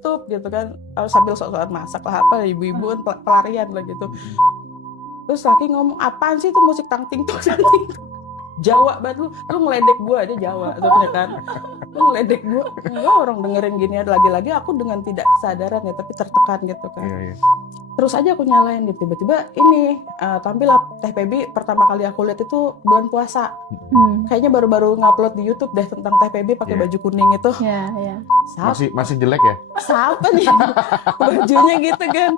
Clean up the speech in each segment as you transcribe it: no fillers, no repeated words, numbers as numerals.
YouTube gitu kan, sambil sok-sokan masak lah apa, ibu-ibu kan pelarian lah gitu. Terus laki ngomong, apaan sih itu musik tangting tuh Jawa banget lu ngeledek gue aja Jawa terus kan, lu ngeledek gue, enggak orang dengerin gini, lagi-lagi aku dengan tidak kesadaran ya tapi tertekan gitu kan. Terus aja aku nyalain gitu, tiba-tiba ini tampil Teh Febi, pertama kali aku lihat itu bulan puasa. Kayaknya baru-baru ngupload di YouTube deh tentang Teh Febi pakai baju kuning itu. Masih jelek ya? Siapa nih bajunya gitu kan,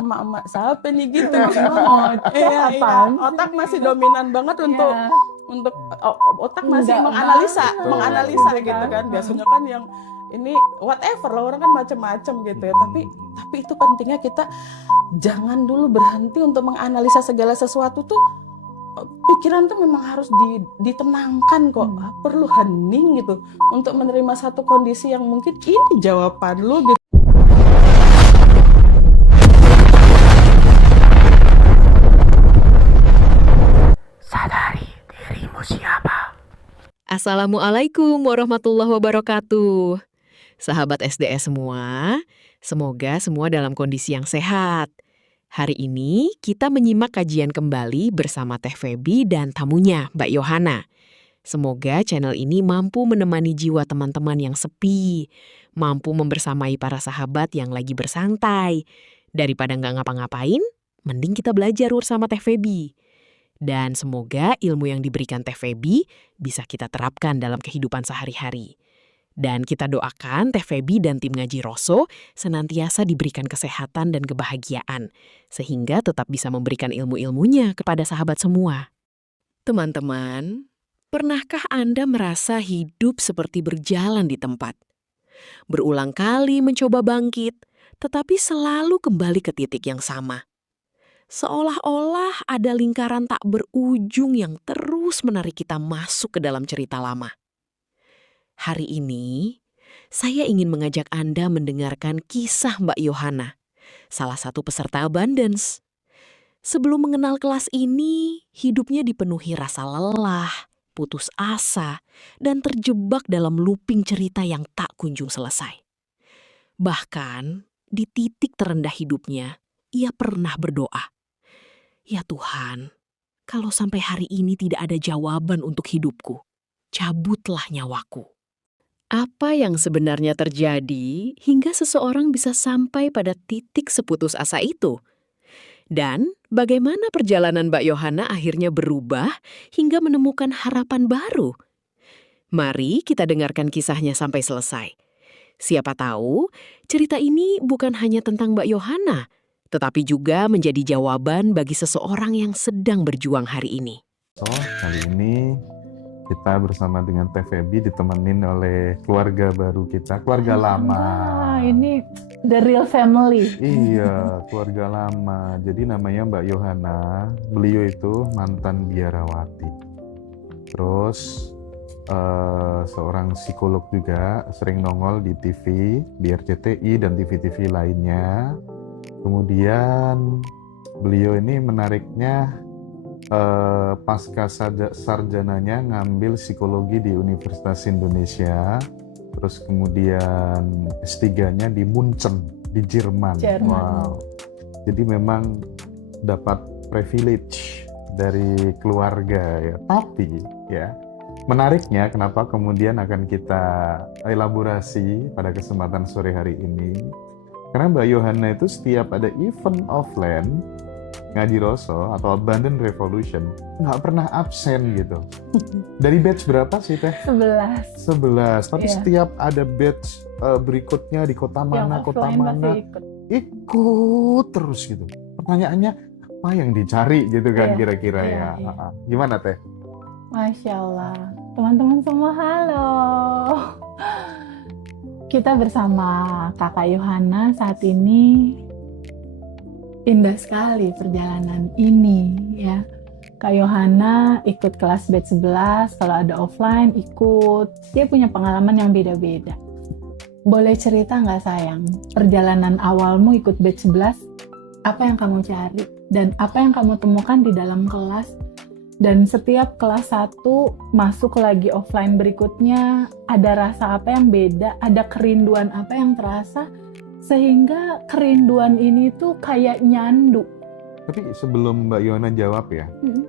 emak-emak siapa nih gitu. Iya, otak masih dominan banget untuk otak masih menganalisa gitu kan. Biasanya kan yang ini whatever lah, orang kan macam-macam gitu ya. Tapi itu pentingnya kita jangan dulu berhenti untuk menganalisa segala sesuatu tuh. Pikiran tuh memang harus ditenangkan kok. Perlu hening gitu untuk menerima satu kondisi yang mungkin ini jawaban lu gitu. Sadari dirimu siapa. Assalamualaikum warahmatullahi wabarakatuh. Sahabat SDS semua, semoga semua dalam kondisi yang sehat. Hari ini kita menyimak kajian kembali bersama Teh Febi dan tamunya, Mbak Yohana. Semoga channel ini mampu menemani jiwa teman-teman yang sepi, mampu membersamai para sahabat yang lagi bersantai. Daripada nggak ngapa-ngapain, mending kita belajar bersama Teh Febi. Dan semoga ilmu yang diberikan Teh Febi bisa kita terapkan dalam kehidupan sehari-hari. Dan kita doakan Teh Febi dan tim Ngaji Roso senantiasa diberikan kesehatan dan kebahagiaan, sehingga tetap bisa memberikan ilmu-ilmunya kepada sahabat semua. Teman-teman, pernahkah Anda merasa hidup seperti berjalan di tempat? Berulang kali mencoba bangkit, tetapi selalu kembali ke titik yang sama. Seolah-olah ada lingkaran tak berujung yang terus menarik kita masuk ke dalam cerita lama. Hari ini, saya ingin mengajak Anda mendengarkan kisah Mbak Yohana, salah satu peserta Abundance. Sebelum mengenal kelas ini, hidupnya dipenuhi rasa lelah, putus asa, dan terjebak dalam looping cerita yang tak kunjung selesai. Bahkan, di titik terendah hidupnya, ia pernah berdoa, "Ya Tuhan, kalau sampai hari ini tidak ada jawaban untuk hidupku, cabutlah nyawaku." Apa yang sebenarnya terjadi hingga seseorang bisa sampai pada titik seputus asa itu? Dan bagaimana perjalanan Mbak Yohana akhirnya berubah hingga menemukan harapan baru? Mari kita dengarkan kisahnya sampai selesai. Siapa tahu cerita ini bukan hanya tentang Mbak Yohana, tetapi juga menjadi jawaban bagi seseorang yang sedang berjuang hari ini. Kali ini kita bersama dengan Teh Febi ditemenin oleh keluarga baru kita, keluarga lama. Ini the real family. Iya, keluarga lama. Jadi namanya Mbak Yohana. Beliau itu mantan biarawati. Terus seorang psikolog juga, sering nongol di TV, di RCTI dan TV-TV lainnya. Kemudian beliau ini menariknya pasca sarjananya ngambil psikologi di Universitas Indonesia, terus kemudian S3-nya di Munchen di Jerman. Wow. Jadi memang dapat privilege dari keluarga ya. Tapi ya, menariknya kenapa kemudian akan kita elaborasi pada kesempatan sore hari ini, karena Mbak Yohana itu setiap ada event offline Ngaji Roso atau Abundant Revolution nggak pernah absen gitu. Dari batch berapa sih Teh? 11. Tapi setiap ada batch berikutnya di kota mana, ikut terus gitu. Pertanyaannya apa yang dicari gitu kan kira-kira ya. Gimana Teh? Masya Allah. Teman-teman semua halo. Kita bersama Kakak Yohana saat ini. Indah sekali perjalanan ini ya. Kak Yohana ikut kelas batch 11, kalau ada offline ikut. Dia punya pengalaman yang beda-beda. Boleh cerita nggak sayang? Perjalanan awalmu ikut batch 11, apa yang kamu cari? Dan apa yang kamu temukan di dalam kelas? Dan setiap kelas 1 masuk lagi offline berikutnya, ada rasa apa yang beda? Ada kerinduan apa yang terasa? Sehingga kerinduan ini tuh kayak nyandu. Tapi sebelum Mbak Yohana jawab ya, Mm.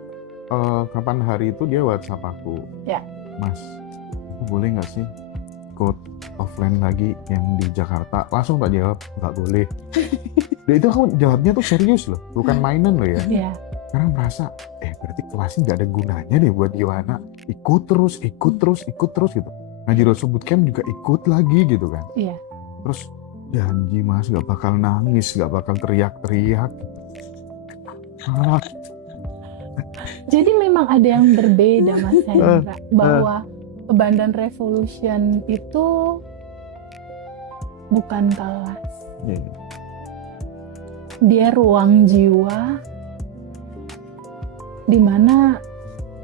kapan hari itu dia WhatsApp aku, Ya. Mas, boleh nggak sih ikut offline lagi yang di Jakarta? Langsung tak jawab, nggak boleh. Dan itu aku jawabnya tuh serius loh, bukan mainan loh ya. Iya. Karena merasa, berarti kelasnya nggak ada gunanya deh buat Yohana. Ikut terus gitu. Ngaji Rasul Bootcamp juga ikut lagi gitu kan. Iya. Terus janji Mas nggak bakal nangis, nggak bakal teriak-teriak. Ah, Jadi memang ada yang berbeda Mas Hendra, bahwa Bandan Revolution itu bukan kelas. iya. Dia ruang jiwa di mana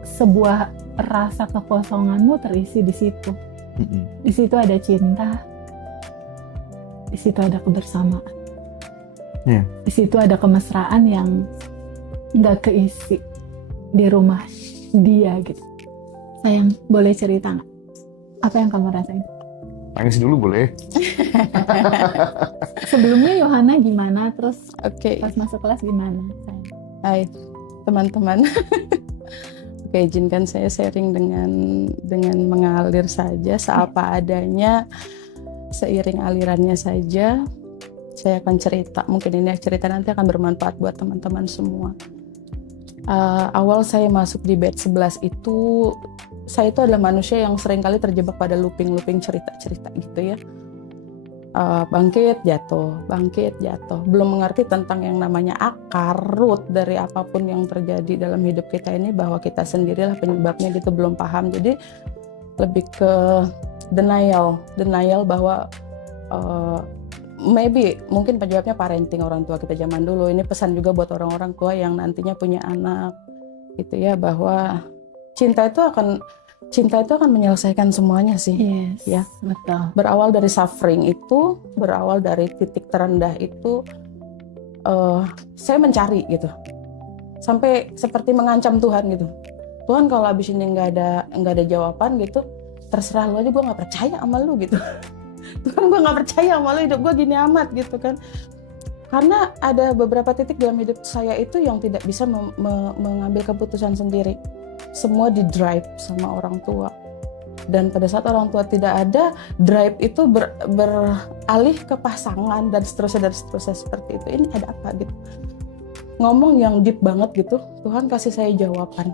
sebuah rasa kekosonganmu terisi di situ. Mm-mm. Di situ ada cinta. Di situ ada kebersamaan. Iya. Di situ ada kemesraan yang nggak keisi di rumah dia gitu. Sayang, boleh cerita nggak? Apa yang kamu rasain? Nangis dulu boleh. Sebelumnya Yohana gimana? Terus Oke, pas masuk kelas gimana? Sayang? hai teman-teman. Oke, izinkan saya sharing dengan mengalir saja, seapa adanya, seiring alirannya saja. Saya akan cerita. Mungkin ini cerita nanti akan bermanfaat buat teman-teman semua. Awal saya masuk di batch 11 itu, saya itu adalah manusia yang seringkali terjebak pada looping cerita-cerita gitu ya. Bangkit jatuh, belum mengerti tentang yang namanya akar, root dari apapun yang terjadi dalam hidup kita ini, bahwa kita sendirilah penyebabnya gitu, belum paham. Jadi lebih ke denial bahwa mungkin penyebabnya parenting orang tua kita zaman dulu. Ini pesan juga buat orang-orang tua yang nantinya punya anak gitu ya, bahwa cinta itu akan menyelesaikan semuanya sih. Yes, Ya. betul. Berawal dari suffering itu, berawal dari titik terendah itu, saya mencari gitu, sampai seperti mengancam Tuhan gitu. Tuhan, kalau abis ini nggak ada jawaban gitu, terserah lu aja, gue nggak percaya sama lu gitu. Tuhan, gue nggak percaya sama lu, hidup gue gini amat gitu kan. Karena ada beberapa titik dalam hidup saya itu yang tidak bisa mengambil keputusan sendiri. Semua di drive sama orang tua. Dan pada saat orang tua tidak ada, drive itu beralih ke pasangan dan seterusnya seperti itu. Ini ada apa gitu? Ngomong yang deep banget gitu, Tuhan kasih saya jawaban.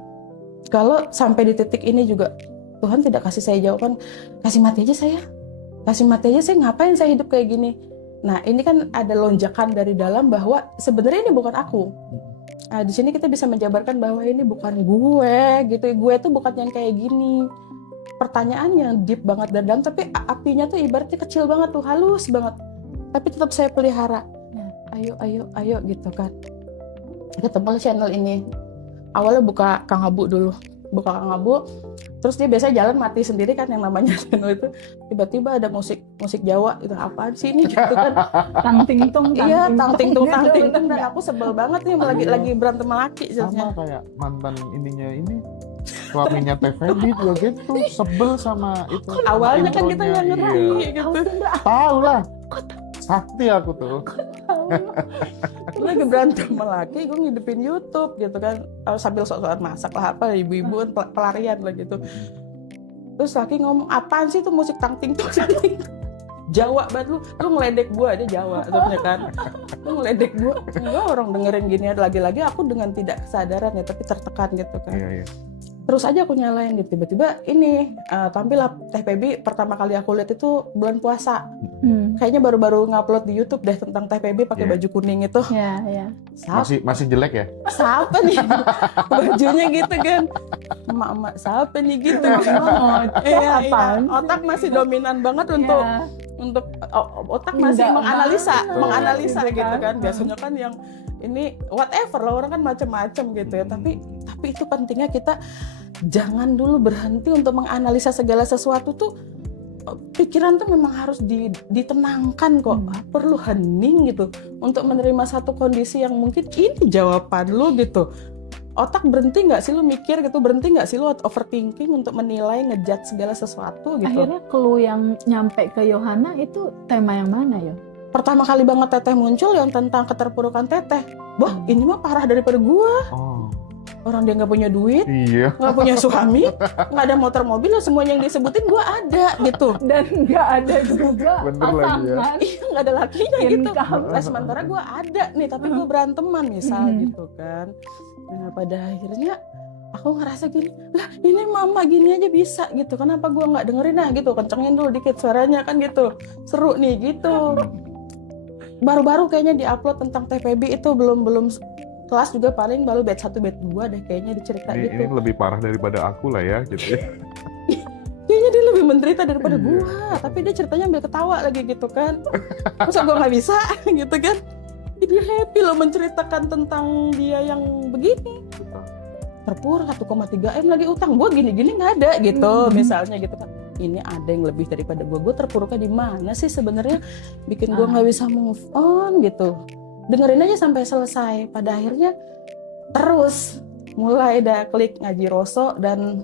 Kalau sampai di titik ini juga Tuhan tidak kasih saya jawaban, kasih mati aja saya, ngapain saya hidup kayak gini? Nah, ini kan ada lonjakan dari dalam bahwa sebenarnya ini bukan aku. Nah, di sini kita bisa menjabarkan bahwa ini bukan gue gitu. Gue tuh bukan yang kayak gini. Pertanyaan yang deep banget dari dalam, tapi apinya tuh ibaratnya kecil banget tuh, halus banget. Tapi tetap saya pelihara. Ayo gitu kan. Ketemu channel ini. Awalnya buka Kang Abu dulu. Terus dia biasanya jalan mati sendiri kan, yang namanya channel itu. Tiba-tiba ada musik Jawa, itu apaan sih ini gitu kan. Tang ting tung. Iya, tang ting tung Gitu, dan aku sebel banget nih lagi berantem sama laki Sama sebenarnya. kayak mantan ininya ini, suaminya TVB juga gitu, sebel sama itu. Awalnya kan kita intronya. nggak ngerti Iya. gitu. Tahu lah. Sakti aku tuh. Lagi berantem sama laki, gue ngidupin YouTube gitu kan, sambil sok-sokan masak lah apa, ibu-ibu kan pelarian lah gitu. Terus laki ngomong, apaan sih itu musik tang ting tung Jawa banget lu ngeledek gue, dia Jawa terusnya kan, lu ngeledek gue. Enggak, orang dengerin gini, lagi-lagi aku dengan tidak kesadaran ya, tapi tertekan gitu kan. Iya. Terus aja aku nyalain gitu, tiba-tiba ini tampil lah TPB. Pertama kali aku lihat itu bulan puasa, kayaknya baru-baru ngupload di YouTube deh tentang TPB pakai Iya. baju kuning itu. Ya. Masih jelek ya? Siapa nih bajunya gitu kan, emak-emak siapa nih gitu. Iya, Apaan sih? otak masih dominan banget untuk otak masih Enggak menganalisa gitu gitu kan. kan. Biasanya kan yang ini whatever lah, orang kan macam-macam gitu ya. Tapi itu pentingnya kita jangan dulu berhenti untuk menganalisa segala sesuatu tuh. Pikiran tuh memang harus ditenangkan kok. Perlu hening gitu untuk menerima satu kondisi yang mungkin ini jawaban lu gitu. Otak berhenti nggak sih lu mikir gitu, berhenti nggak sih lu overthinking untuk menilai, ngejudge segala sesuatu gitu. Akhirnya clue yang nyampe ke Yohana itu tema yang mana ya? pertama kali banget teteh muncul yang tentang keterpurukan teteh. Wah, ini mah parah daripada gua. Oh, Orang dia nggak punya duit, iya. nggak punya suami, nggak ada motor mobil, semuanya yang disebutin gua ada gitu. Dan nggak ada juga Bener lagi ya. pasangan. Iya, nggak ada lakinya gitu. Income. Nah, sementara gue ada nih, tapi gue beranteman misal gitu kan. Nah, pada akhirnya aku ngerasa gini, lah ini mama gini aja bisa gitu. Kenapa gue nggak dengerin gitu? Kencengin dulu dikit suaranya kan gitu. Seru nih gitu. Baru-baru kayaknya diupload tentang TPB itu belum kelas juga paling baru batch 1 batch 2 deh kayaknya dicerita Ini gitu. lebih parah daripada aku lah ya gitu ya. Kayaknya dia lebih menderita daripada Iya. gua, tapi dia ceritanya ambil ketawa lagi gitu kan. Masa gua nggak bisa gitu kan? Jadi happy loh menceritakan tentang dia yang begini. Terpuruk 1,3 M lagi utang, gua gini-gini nggak ada gitu, misalnya gitu kan. Ini ada yang lebih daripada gua terpuruknya di mana sih sebenarnya bikin gua nggak bisa move on gitu. Dengerin aja sampai selesai. Pada akhirnya terus mulai dah klik ngaji Roso dan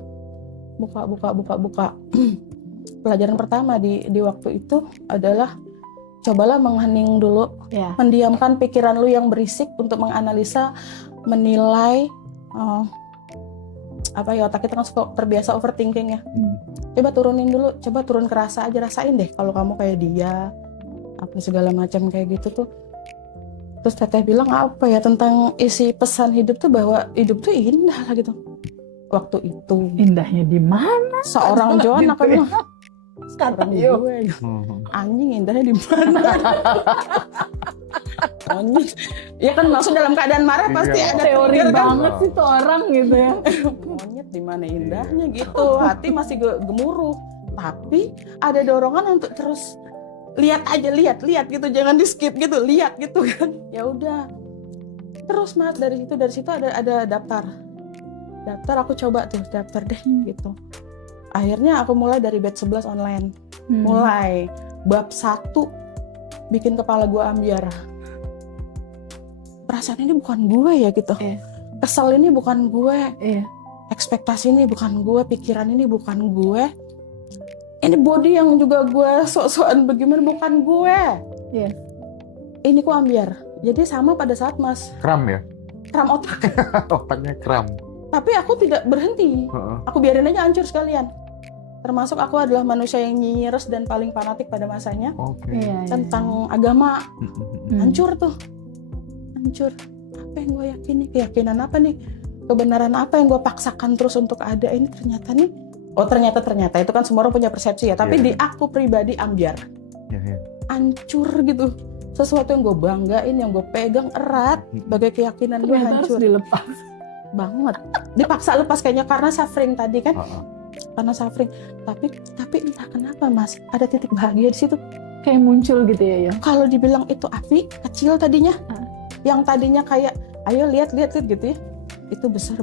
buka. Pelajaran pertama di waktu itu adalah cobalah menghening dulu, Ya. mendiamkan pikiran lu yang berisik untuk menganalisa, menilai otak kita kan suka terbiasa overthinking ya. Coba turunin dulu, coba turun ke rasa aja, rasain deh kalau kamu kayak dia, apa segala macam kayak gitu tuh. Terus teteh bilang apa ya tentang isi pesan hidup tuh bahwa hidup tuh indah lah gitu. Waktu itu Indahnya di mana? seorang Joan akan Gitu ya. mah Kata orang Yo. gue anjing indahnya di mana? Anjing. Ya kan maksud dalam keadaan marah pasti Iya. ada Teori trigger kan. banget sih tuh orang gitu ya. Monyet di mana indahnya gitu. Hati masih gemuruh. Tapi ada dorongan untuk terus lihat aja, lihat gitu, jangan di skip gitu, lihat gitu kan. Ya udah. Terus Mas dari situ ada daftar aku coba tuh daftar deh gitu. Akhirnya aku mulai dari batch 11 online. Mulai bab 1 bikin kepala gue ambiar. Perasaan ini bukan gue ya gitu. Iya. Kesel ini bukan gue. Iya. Ekspektasi ini bukan gue, pikiran ini bukan gue. Ini body yang juga gue sok-sokan bagaimana bukan gue. Iya. Ini ku ambiar. Jadi sama pada saat Mas Kram ya? kram otak. Otaknya kram. Tapi aku tidak berhenti. Heeh. Aku biarin aja hancur sekalian. Termasuk aku adalah manusia yang nyinyir dan paling fanatik pada masanya Oke. Iya. tentang agama. Hmm. Hancur tuh. Hancur. Apa yang gue yakini? Keyakinan apa nih? Kebenaran apa yang gue paksakan terus untuk ada ini ternyata nih. Oh ternyata itu kan semua orang punya persepsi ya. Tapi Iya. di aku pribadi ambiar. Ya. Hancur gitu. Sesuatu yang gue banggain, yang gue pegang erat sebagai keyakinan gue Ternyata harus hancur dilepas. banget. Dipaksa lepas kayaknya karena suffering tadi kan. Heeh. Karena suffering. Tapi entah kenapa Mas, ada titik bahagia di situ. Kayak muncul gitu ya, Yo. Kalau dibilang itu api kecil tadinya, yang tadinya kayak ayo lihat gitu ya, itu besar.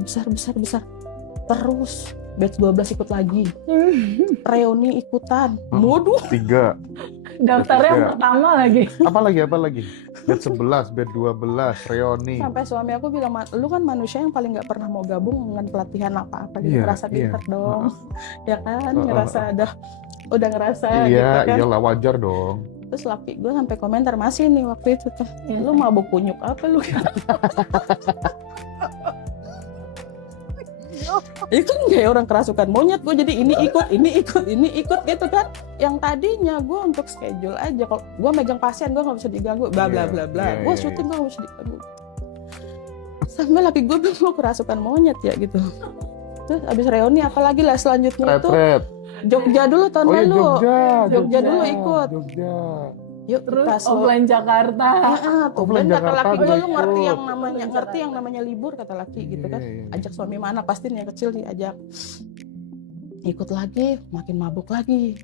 Terus batch 12 ikut lagi, reuni ikutan, waduh, 3. Daftarnya yang Iya. pertama lagi. Apa lagi? Bed 11, bed 12, reoni. sampai suami aku bilang, lu kan manusia yang paling nggak pernah mau gabung dengan pelatihan apa-apa gitu, Iya, ngerasa iya. pintar dong, ya kan, Heeh. ngerasa udah ngerasa Iya, gitu kan. iyalah wajar dong. Terus laki gue sampai komentar masih nih waktu itu tuh, lu mabuk kunyuk apa lu? Itu kan kayak orang kerasukan monyet, gue jadi ini ikut gitu kan. Yang tadinya gue untuk schedule aja, kalau gue megang pasien gue nggak bisa diganggu, bla bla bla bla. Iya, Gue iya, syuting gue nggak bisa diganggu. Sampai laki gue bilang lu kerasukan monyet ya gitu. Terus abis reuni apalagi lah selanjutnya itu Retret. Jogja dulu tahun Oh ya lalu. Jogja dulu ikut. Jogja. Yuk Terus kita slow. offline Jakarta. Tuh Offline kan kata Jakarta laki gue dia lu ngerti ikut. yang namanya libur kata laki gitu kan. Iya. Ajak suami mana pasti nih yang kecil diajak. Ikut lagi, makin mabuk lagi.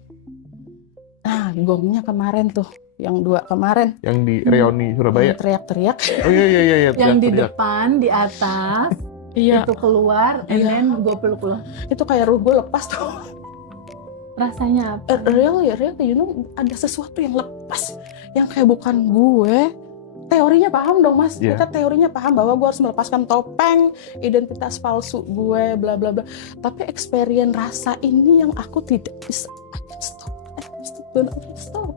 Nah, gongnya kemarin tuh, yang 2 kemarin. Yang di reoni Surabaya. Yang teriak-teriak. Oh iya. Yang di teriak. depan, di atas, Iya, itu keluar, and Iya. then gue peluk. itu kayak ruh gue lepas tuh. Rasanya apa? Real, you know, ada sesuatu yang lepas, yang kayak bukan gue. Teorinya paham dong Mas, Iya. kita teorinya paham bahwa gue harus melepaskan topeng, identitas palsu gue, bla bla bla. Tapi experience rasa ini yang aku tidak bisa. I can stop.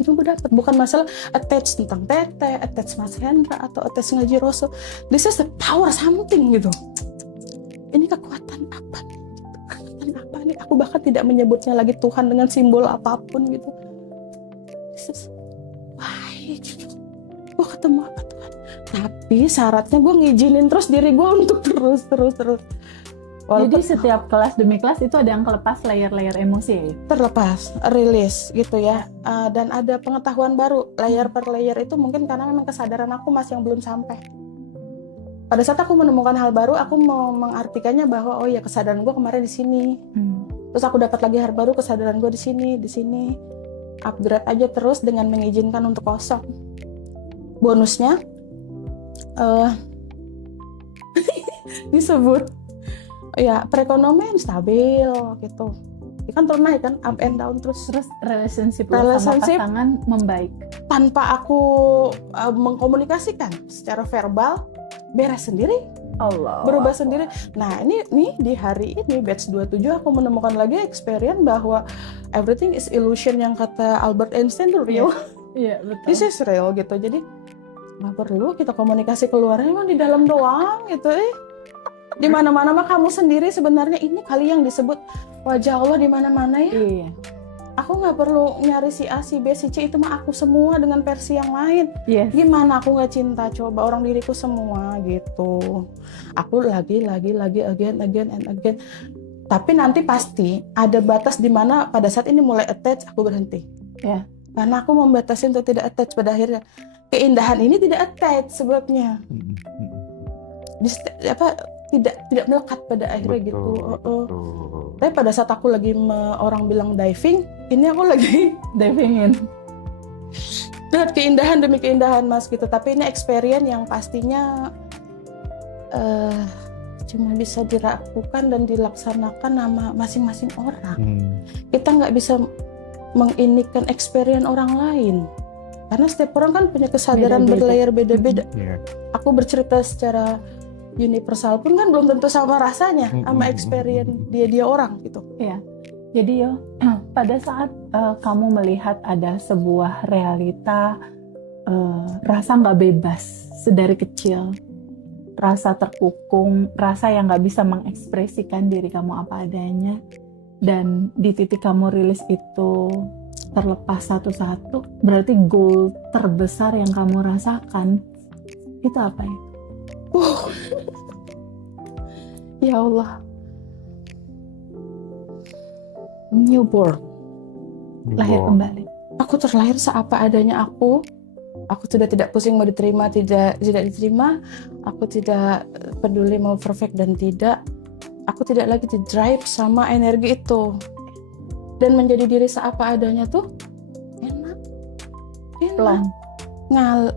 itu gue dapet. Bukan masalah attach tentang Tete, attach Mas Hendra, atau attach ngaji Rasul. This is the power something gitu. Ini kekuatan apa nih? Kekuatan apa nih? Aku bahkan tidak menyebutnya lagi Tuhan dengan simbol apapun gitu. This is why gitu. Gue ketemu apa Tuhan? Tapi syaratnya gue ngizinin terus diri gue untuk terus. Jadi setiap kelas demi kelas itu ada yang kelepas layer-layer emosi. Terlepas, rilis gitu ya. Dan ada pengetahuan baru, layer per layer itu mungkin karena memang kesadaran aku masih yang belum sampai. Pada saat aku menemukan hal baru, aku mau mengartikannya bahwa oh ya kesadaran gue kemarin di sini. Terus aku dapat lagi hal baru, kesadaran gue di sini. Upgrade aja terus dengan mengizinkan untuk kosong. Bonusnya disebut ya perekonomian stabil gitu. Kan turun naik kan, up and down terus relationship sama pasangan membaik tanpa aku mengkomunikasikan secara verbal, beres sendiri. Allah. Berubah sendiri. Nah, ini di hari ini batch 27 aku menemukan lagi experience bahwa everything is illusion yang kata Albert Einstein itu real. Iya, betul. This is real gitu. Jadi nggak perlu kita komunikasi keluarnya, emang di dalam doang gitu. Di mana-mana mah kamu sendiri sebenarnya. Ini kali yang disebut wajah Allah di mana-mana ya. Iya. Aku nggak perlu nyari si A, si B, si C, itu mah aku semua dengan versi yang lain. Yes. Gimana aku nggak cinta coba orang diriku semua gitu. Aku lagi again and again. Tapi nanti pasti ada batas di mana pada saat ini mulai attach aku berhenti. Ya. Karena aku membatasi untuk tidak attach pada akhirnya. Keindahan ini tidak attach sebabnya. Tidak melekat pada akhirnya betul, gitu. Betul. Tapi pada saat aku lagi orang bilang diving, ini aku lagi divingin. Lihat keindahan demi keindahan Mas gitu. Tapi ini experience yang pastinya cuma bisa dilakukan dan dilaksanakan sama masing-masing orang. Kita nggak bisa menginikan experience orang lain. Karena setiap orang kan punya kesadaran berlayar beda-beda. Aku bercerita secara universal pun kan belum tentu sama rasanya sama experience dia orang gitu. Iya. Jadi pada saat kamu melihat ada sebuah realita rasa nggak bebas sedari kecil, rasa terkukung, rasa yang nggak bisa mengekspresikan diri kamu apa adanya, dan di titik kamu rilis itu terlepas satu-satu, berarti goal terbesar yang kamu rasakan itu apa ya? Ya Allah, newborn, lahir kembali. Aku terlahir seapa adanya aku sudah tidak pusing mau diterima tidak diterima, aku tidak peduli mau perfect dan tidak, aku tidak lagi di drive sama energi itu, dan menjadi diri seapa adanya tuh enak.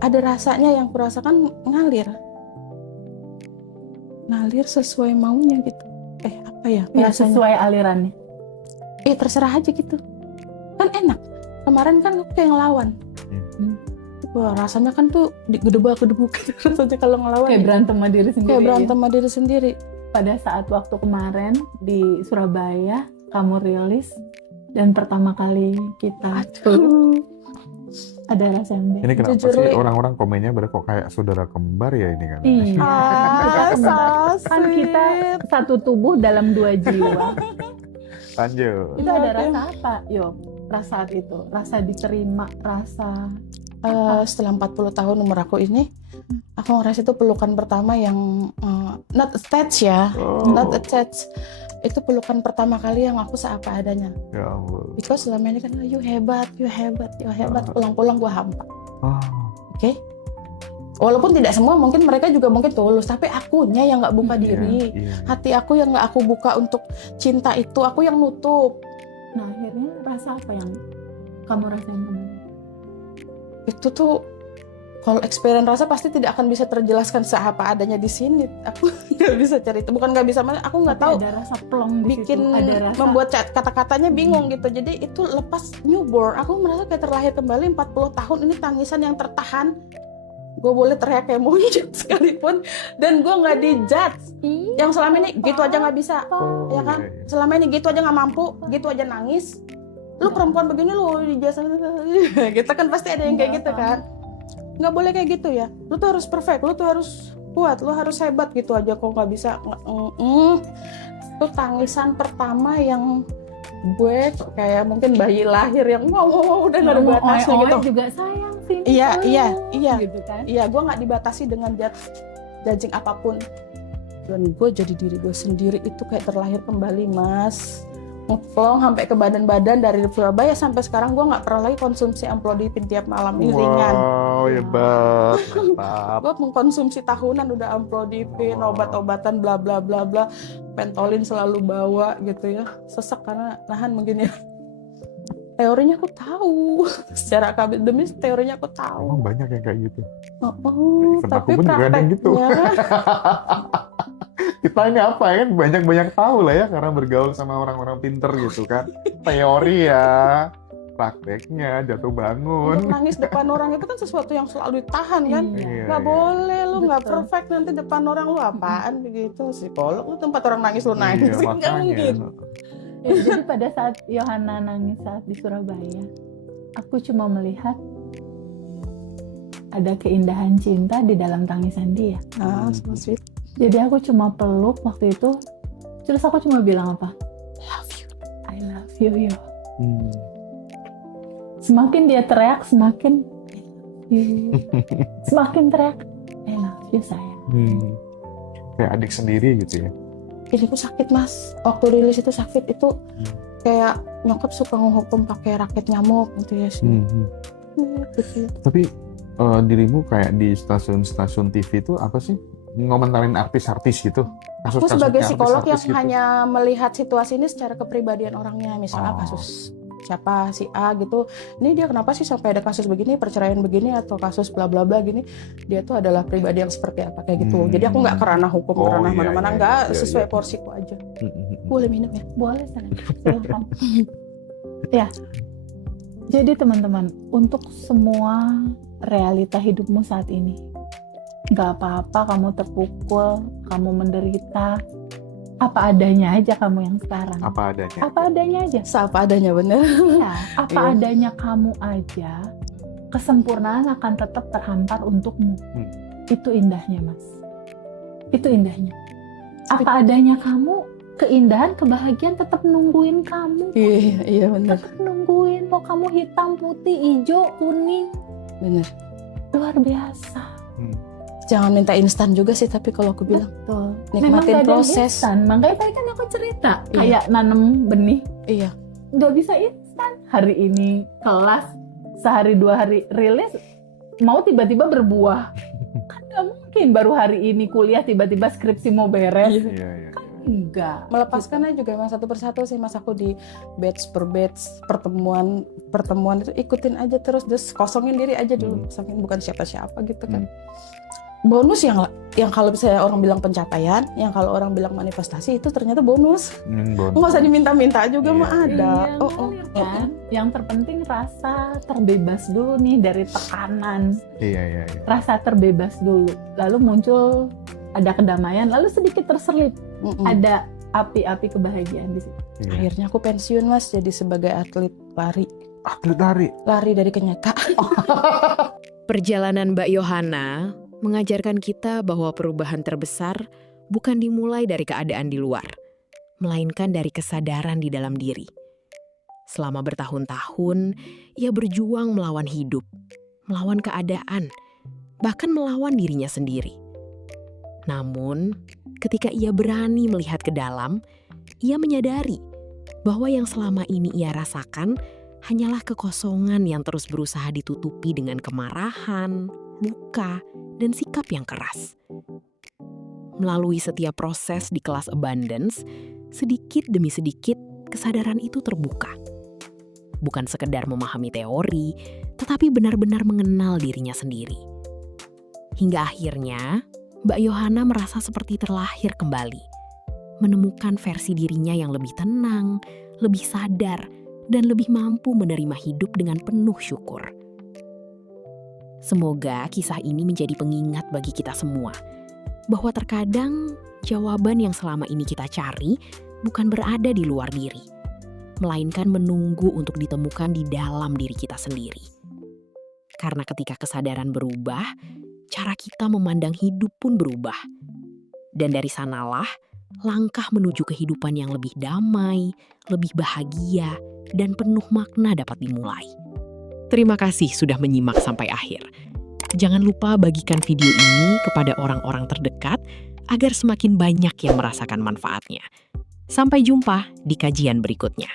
Ada rasanya yang kurasakan ngalir sesuai maunya gitu. Apa ya? Sesuai alirannya. Terserah aja gitu. Kan enak. Kemarin kan aku kayak ngelawan. Wah, rasanya kan tuh gedebak-gedebuk rasanya kalau ngelawan. Kayak berantem sama diri sendiri. Kayak berantem sama diri sendiri. Pada saat waktu kemarin di Surabaya, kamu rilis dan pertama kali kita ada rasa yang beda. Ini kenapa Jujur, sih orang-orang komennya kok kayak saudara kembar ya ini kan? Kan kita satu tubuh dalam 2 jiwa. Lanjut. Itu ada rasa apa? Rasa itu, rasa diterima, rasa setelah 40 tahun umur aku ini, aku ngerasa itu pelukan pertama yang not attached ya, not attached. Itu pelukan pertama kali yang aku seapa adanya. Ya ampun. Because selama ini kan you hebat. Pulang-pulang gua hampa. Oke? Walaupun tidak semua, mungkin mereka juga mungkin tulus, tapi akunya yang nggak buka diri. Hati aku yang nggak aku buka untuk cinta itu, aku yang nutup. Nah, akhirnya rasa apa yang kamu rasain kemarin? Itu tuh kalau experience rasa pasti tidak akan bisa terjelaskan seapa adanya di sini. Aku nggak bisa cerita, bukan nggak bisa, aku nggak tahu. Ada rasa plong bikin ada rasa... membuat kata-katanya bingung gitu. Jadi itu lepas newborn, aku merasa kayak terlahir kembali 40 tahun. Ini tangisan yang tertahan. Gue boleh teriak kayak monyet sekalipun, dan gue nggak dijudge. Yang selama ini gitu aja nggak bisa, ya kan? Selama ini gitu aja nggak mampu, gitu aja nangis. lu perempuan begini lu dijasa gitu kan, pasti ada yang kayak gitu kan. Nggak boleh kayak gitu ya, lu tuh harus perfect, lu tuh harus kuat, lu harus hebat gitu aja. Kok nggak bisa itu tangisan pertama yang gue kayak mungkin bayi lahir yang wow udah nggak ada batasnya gitu. Juga sayang sih. Iya gitu kan. Iya, gue nggak dibatasi dengan judging apapun, dan gue jadi diri gue sendiri. Itu kayak terlahir kembali mas, ngeplong sampai ke badan-badan. Dari Surabaya sampai sekarang gue nggak pernah lagi konsumsi amlodipin tiap malam. Ini ringan. Wow, hebat, mantap. Gue mengkonsumsi tahunan udah amlodipin, obat-obatan bla bla bla bla, pentolin selalu bawa gitu ya. Sesek karena nahan mungkin ya. Teorinya aku tahu, secara akademis teorinya aku tahu. Emang banyak yang kayak gitu. Tapi Aku pun juga ada yang gitu. Kita ini apa ya kan banyak tahu lah ya karena bergaul sama orang-orang pinter gitu kan. Teori ya, prakteknya jatuh bangun. Untuk nangis depan orang itu kan sesuatu yang selalu ditahan kan. Iya, Nggak iya. boleh, lu nggak Betul. perfect nanti depan orang, lu apaan begitu. Psikolog lu tempat orang nangis lu nangis, Iya, nggak mungkin. Ya, jadi pada saat Yohana nangis saat di Surabaya, aku cuma melihat ada keindahan cinta di dalam tangisan dia. Nah, so sweet. Jadi aku cuma peluk waktu itu, terus aku cuma bilang apa? Love you. I love you, yo. Hmm. Semakin dia teriak, semakin I love you. Semakin teriak, I love you sayang. Kayak adik sendiri gitu ya. Ini aku sakit mas, waktu rilis itu sakit itu kayak nyokap suka ngehukum pakai raket nyamuk gitu ya sih. Gitu. Tapi dirimu kayak di stasiun-stasiun TV itu apa sih? Ngomentarin artis-artis gitu? Aku sebagai Kasusnya psikolog yang artis-artis gitu. hanya melihat situasi ini secara kepribadian orangnya, misalnya Oh. kasus siapa si A gitu, ini dia kenapa sih sampai ada kasus begini, perceraian begini atau kasus bla bla bla gini, dia tuh adalah pribadi yang seperti apa kayak gitu. Jadi aku nggak kerana hukum, Oh, kerana iya, mana-mana, iya, nggak iya, sesuai iya. porsiku aja. Boleh minum ya? Boleh sayang, silahkan. Ya, jadi teman-teman, untuk semua realita hidupmu saat ini, nggak apa-apa kamu terpukul, kamu menderita, apa adanya aja kamu yang sekarang. Apa adanya. Apa adanya aja. Seapa adanya bener. Iya, apa Iya. adanya kamu aja, kesempurnaan akan tetap terhampar untukmu. Itu indahnya, Mas. Itu indahnya. Apa adanya kamu, keindahan, kebahagiaan tetap nungguin kamu. Iya bener. Tetap nungguin. Mau kamu hitam, putih, hijau, kuning. Bener. Luar biasa. Jangan minta instan juga sih, tapi kalau aku bilang Betul. nikmatin Memang gak ada yang proses. instan. Makanya tadi kan aku cerita. Iya. Kayak nanam benih. Iya. Nggak bisa instan. Hari ini kelas, sehari dua hari rilis, mau tiba-tiba berbuah. Kan nggak mungkin baru hari ini kuliah tiba-tiba skripsi mau beres. Iya. Iya. Enggak. Melepaskannya juga emang satu persatu sih mas, aku di batch per batch, pertemuan itu ikutin aja terus kosongin diri aja dulu, saking bukan siapa-siapa gitu kan. Bonus yang kalau misalnya orang bilang pencapaian, yang kalau orang bilang manifestasi itu ternyata bonus. Nggak usah diminta-minta juga Iya. mah ada. Iya, ngalir kan? Yang terpenting rasa terbebas dulu nih dari tekanan. Iya. Rasa terbebas dulu. Lalu muncul ada kedamaian, lalu sedikit terselip ada api-api kebahagiaan di situ. Iya. Akhirnya aku pensiun mas, jadi sebagai atlet lari. Atlet lari. Dari kenyataan. Perjalanan Mbak Yohana mengajarkan kita bahwa perubahan terbesar bukan dimulai dari keadaan di luar, melainkan dari kesadaran di dalam diri. Selama bertahun-tahun, ia berjuang melawan hidup, melawan keadaan, bahkan melawan dirinya sendiri. Namun, ketika ia berani melihat ke dalam, ia menyadari bahwa yang selama ini ia rasakan hanyalah kekosongan yang terus berusaha ditutupi dengan kemarahan, luka, dan sikap yang keras. Melalui setiap proses di kelas Abundance, sedikit demi sedikit kesadaran itu terbuka. Bukan sekedar memahami teori, tetapi benar-benar mengenal dirinya sendiri. Hingga akhirnya, Mbak Yohana merasa seperti terlahir kembali, menemukan versi dirinya yang lebih tenang, lebih sadar, dan lebih mampu menerima hidup dengan penuh syukur. Semoga kisah ini menjadi pengingat bagi kita semua, bahwa terkadang jawaban yang selama ini kita cari bukan berada di luar diri, melainkan menunggu untuk ditemukan di dalam diri kita sendiri. Karena ketika kesadaran berubah, cara kita memandang hidup pun berubah. Dan dari sanalah, langkah menuju kehidupan yang lebih damai, lebih bahagia, dan penuh makna dapat dimulai. Terima kasih sudah menyimak sampai akhir. Jangan lupa bagikan video ini kepada orang-orang terdekat agar semakin banyak yang merasakan manfaatnya. Sampai jumpa di kajian berikutnya.